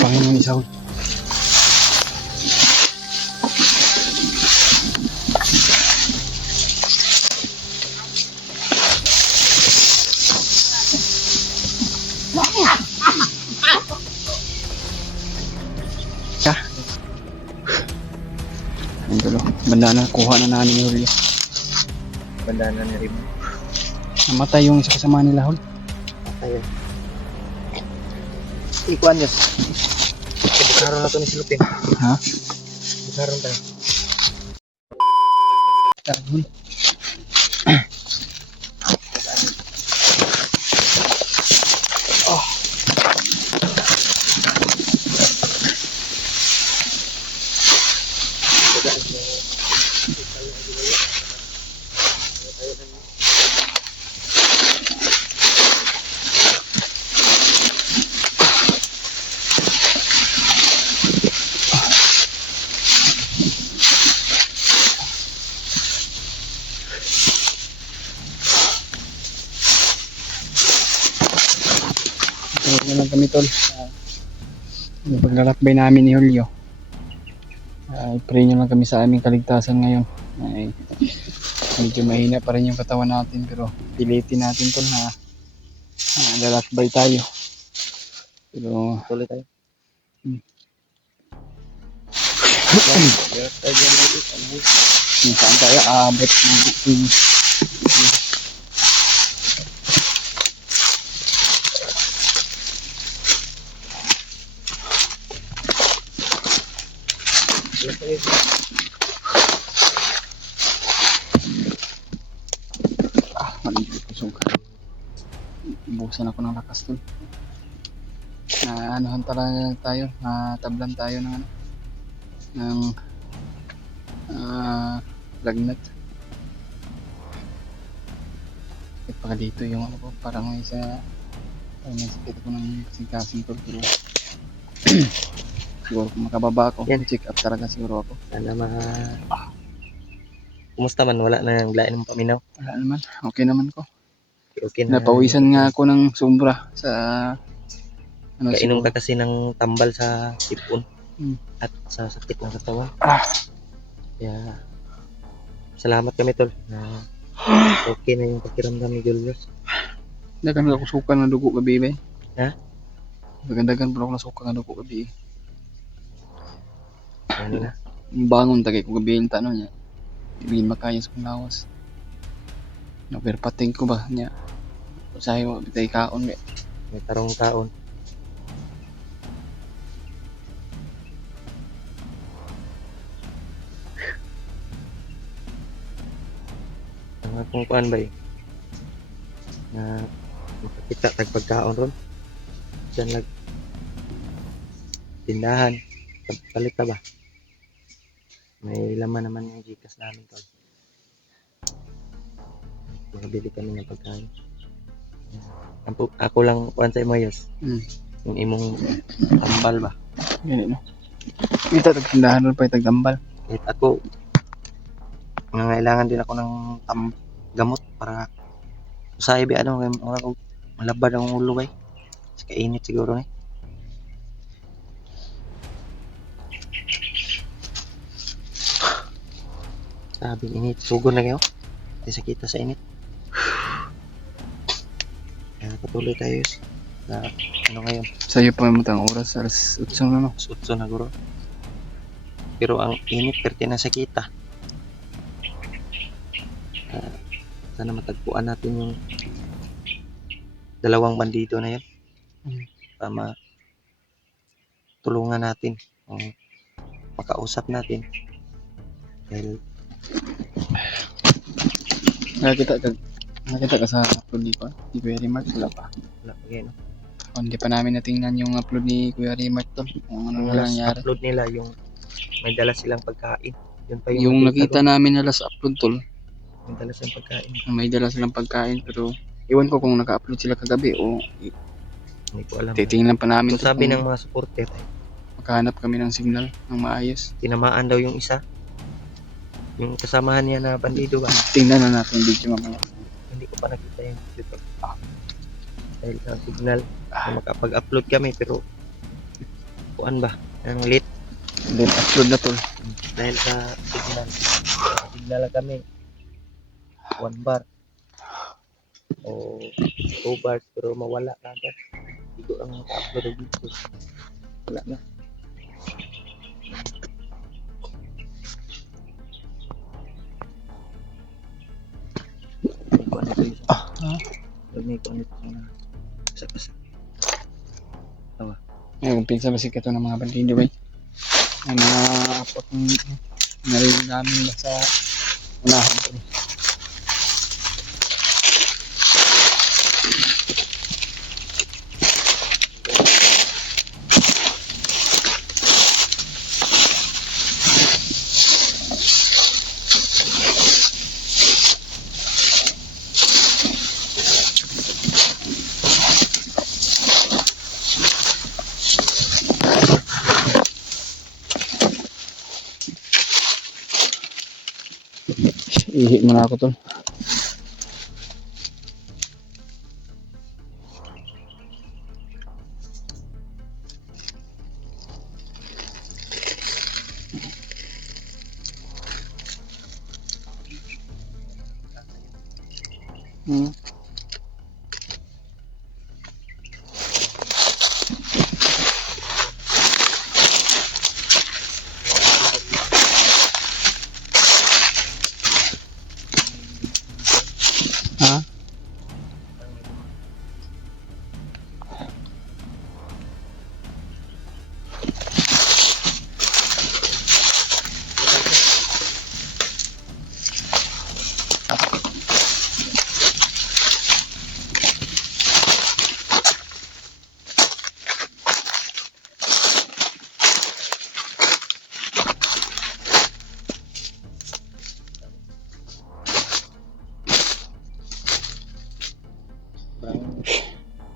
Panginoon isaw. Ang dulo. Banda na, kuha na namin yung Julio. Banda na ni Rim. Namatay yung isa kasama nila, Hol. Ayun. Ikuan yun. Bukaron na ito ni Silupin. Ha? Bukaron tayo. Hol. Ito lang kami, Tol. Yung paglalakbay namin ni Julio. Pray nyo lang kami sa aming kaligtasan ngayon. Medyo mahina pa rin yung katawan natin, pero pilitin natin, Tol, na lalakbay tayo. Pero Tuloy tayo. kung saan tayo aabot ng maliit kusog. Busan ako ng lakas, Tol. Na anuhan talaga tayo, tablan tayo ng ano, ng lagnat. Sakit pa dito yung ano ko, parang may sakit ko ng kasing-kasing, Tol, pero siguro kung makababa ako, check up talaga siguro ako. Sana Kumusta man? Wala na ang lain ng paminaw? Wala naman, okay naman ko. Okay na. Napawisan nga ako ng sombra sa ano, Kainom siguro. ka kasi ng tambal sa sipon Hmm. at sa sakit ng katawan. Ah, Kaya salamat kami, Tol, na okay na yung pakiramdam ni Julius. dagan ako suka ng dugo gabi ba? Ha? Dagan pa ako nasuka ng dugo gabi. Ano na? Bangon tagay ko gabi yung tanong niya. Hindi makaya sa kong lawas. Naperpating ko ba niya? Usahay mo, bitay kaon ba? May tarong taon. Ang akong kuan ba na makakita tagpagkaon ron. Diyan lag tindahan. Palit ba? May laman naman yung Gcash namin, Tol. Makabili kami ng pagkain. Ako lang kuan sa Moyos. Yung imong tambal ba? Ganyan, no? Ito, tagtindahan ron pa yung tagdambal. Kahit ako, nangailangan din ako ng gamot para sa ibi malabad ang ulo ba? Kasi kainit siguro eh. Sabi init, sugod na kayo. Hindi sakita sa init. Kaya patuloy tayo sa ano ngayon. Sa'yo pa mo tang oras, alas 8 na, no? Sutso na guro. Pero ang init, perti na sakita. Sana matagpuan natin yung dalawang bandido na yun. Para tulungan natin. Makausap natin. Dahil Nakita ka sa upload ni Kuya Remark, wala pa. wala pa ganyan. Hindi pa namin natingnan yung upload ni Kuya Remark, Tol. Kung ano na Last nangyari. upload nila yung may dala silang pagkain. Yun pa Yung nakita namin na last upload, Tol, may dala silang pagkain. may dala silang pagkain, pero iwan ko kung naka-upload sila kagabi o Hindi ko alam. titingnan pa namin. So, sabi ng mga supporter, makahanap kami ng signal ng maayos. tinamaan daw yung isa. Yung kasamahan niya na bandido ba? Tingnan na natin yung video mamaya. Hindi ko pa nakita yung video. dahil sa signal na makapag-upload kami pero kuan ba ang late Then upload na tol. dahil sa signal. Signal lang kami 1 bar o 2 bars pero mawala na agad. Hindi ang maka-upload ng video. Wala na. May kuan dito isa. May kuan dito na kasa-kasa. Ngayon, pinsa ba si Kato ng mga bandido ba? Ang mga apak ng narinig namin ba sa unahan ko. Ihi muna ako tol. Ha?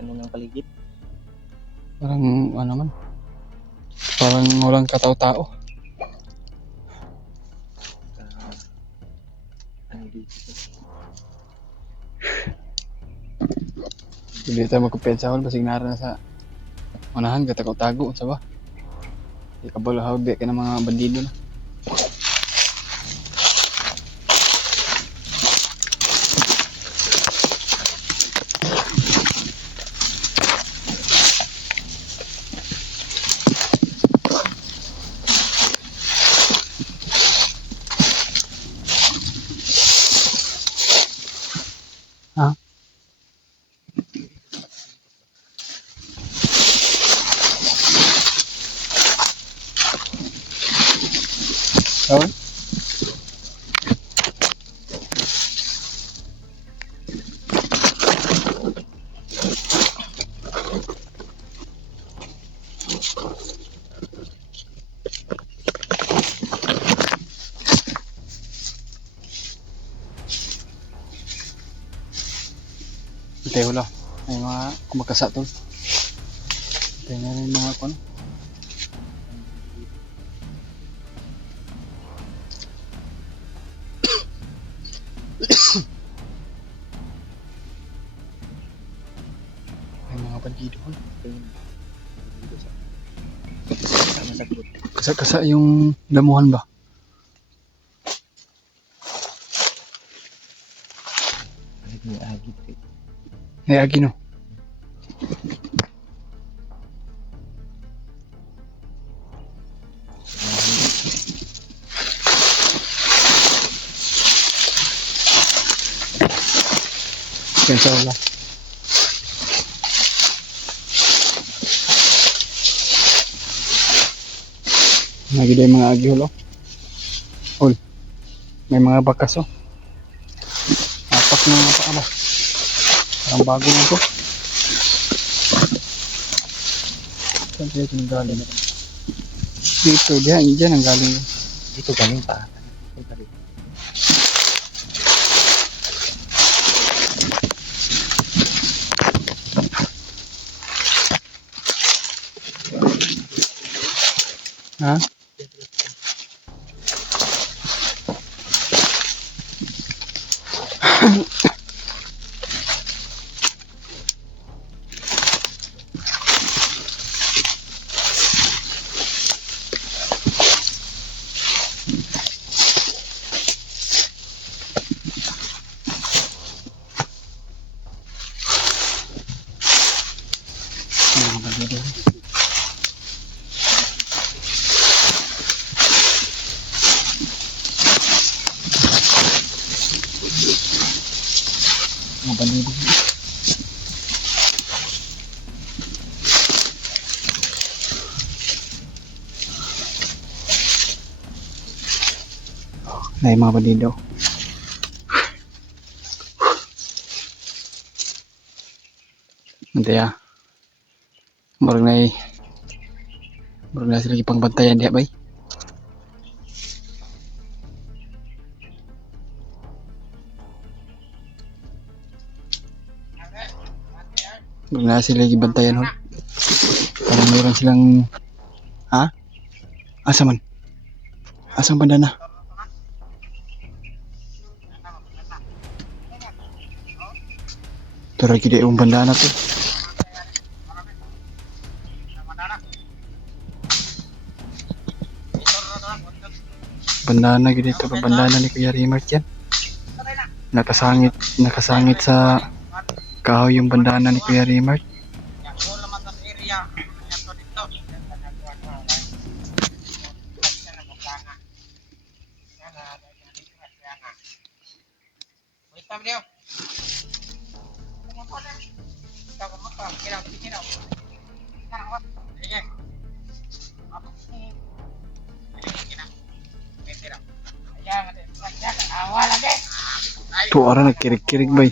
Ano ng paligid? Parang ano man. Parang walang katao-tao. Ano dito? Hindi tayo magkumpensya hol. Basig nara na sa unahan. Katagaw-tago. Sa ba? Di ka balahawag. Di ka ng mga bandido na. Ha? Hol? Hintay hula. May mga kumakasa tol. Hintay na rin mga kung may mga bandido hol. Sama sa group. Kasa-kasa yung damuhan ba? Ano yung agit eh. Ay, agi no. Pensa wala. Nagida yung mga agi hol oh. Hol. May mga bakas oh. Apak na mga paala. Parang bago na ito. Saan kaya ito nanggaling? Dito, dyan ang galing. Dito galing pa. Dito galing. Ha? Mga bandido. Mga bandido. Ay, mga bandido. Nanti ya. Murag na sila ipang bantayan diya bay. Murag na sila ibantayan hon. Parang meron silang ha? Asa man? Asang banda na? Ito rin yung banda na to. Bandana gid ito, bandana ni Kuya Rimart yan. Nakasangit sa kahoy yung bandana ni Kuya Rimart. Tuh orang nagkirig-kirig bay.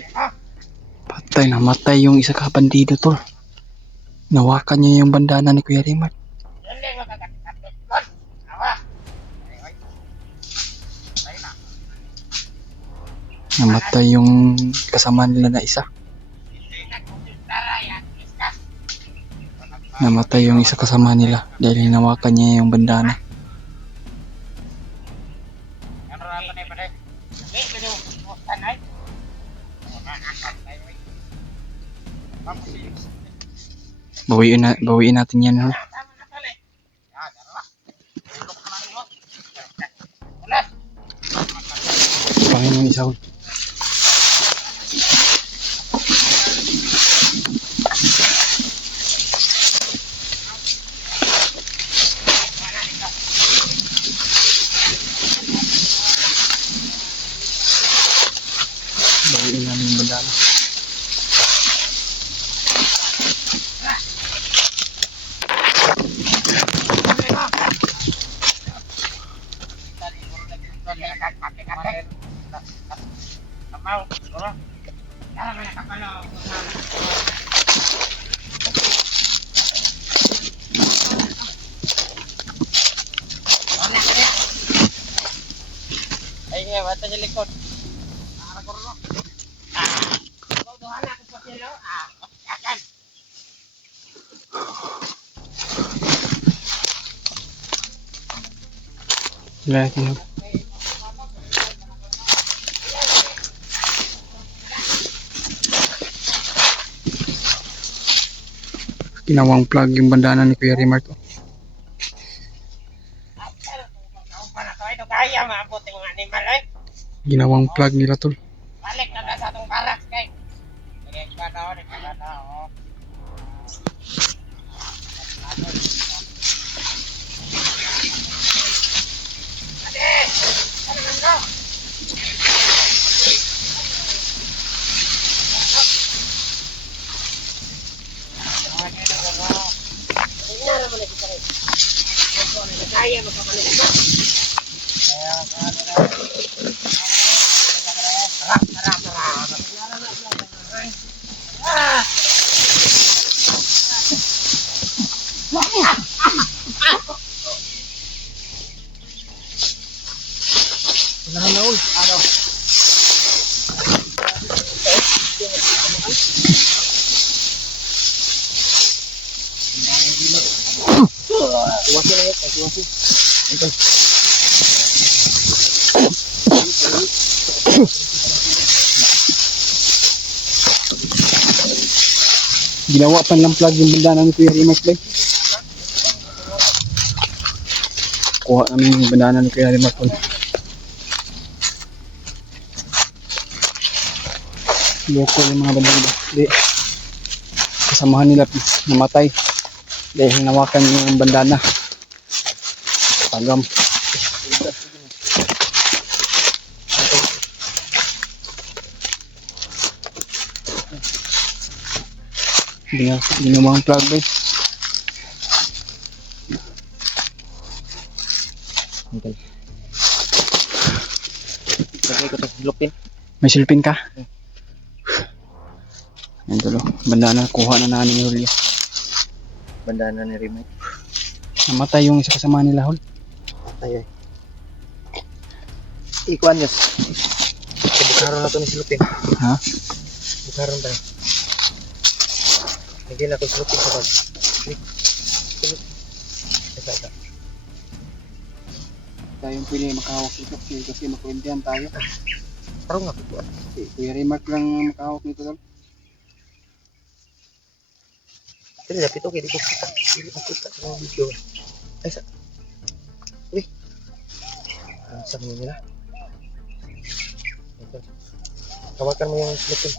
Patay, namatay yung isa ka bandido tol. Nawakan niya yung bandana ni Kuya Rimart. Namatay yung kasama nila na isa. Namatay yung isa kasama nila dahil hinawakan niya yung bandana. Bawiin natin yan. Ha? Panginoon isaw. Bawiin namin yung bandana. Ay, nga, bata sa likod. Lagi. Ginawang plug yung bandana ni Kuya Rimart. Kaya maabot yung animal ay. Ginawang plug nila tol. Balik na sa atong barak kay. Sige ka daw, oh. Ade! Ano man daw? Kaya magpapalit ito. Ginawa pa ng plug yung bandana ni Kuya Rimart bay. Kuha namin yung bandana ni Kuya Rimart tol. Loko yung mga bandana. Di. kasamahan nila namatay dahil nawakan yung bandana. Tagam. Ginawang plug guys. Okay. Lagay ko sa lupin. May silpin ka? Yan tulo. Bandana kuha na namin ni Julio. Bandana ni Rimay. Namatay yung isa kasama nila Hol. Patay ay. Ikuan yun. Bukaron na ito ni silupin. Ha? Bukaron tayo. Lagay na ito silupin sa bag. Ito. Tayong pili makahawak nito kasi makuwintihan tayo. Parang nga ito. Kuya Remark lang makahawak nito Hol. Kasi dapat ito, hindi ko kita. Hindi ko kita sa mga video. Ay, sa... Uy! Ang sa nila. Hawakan mo yung silupin.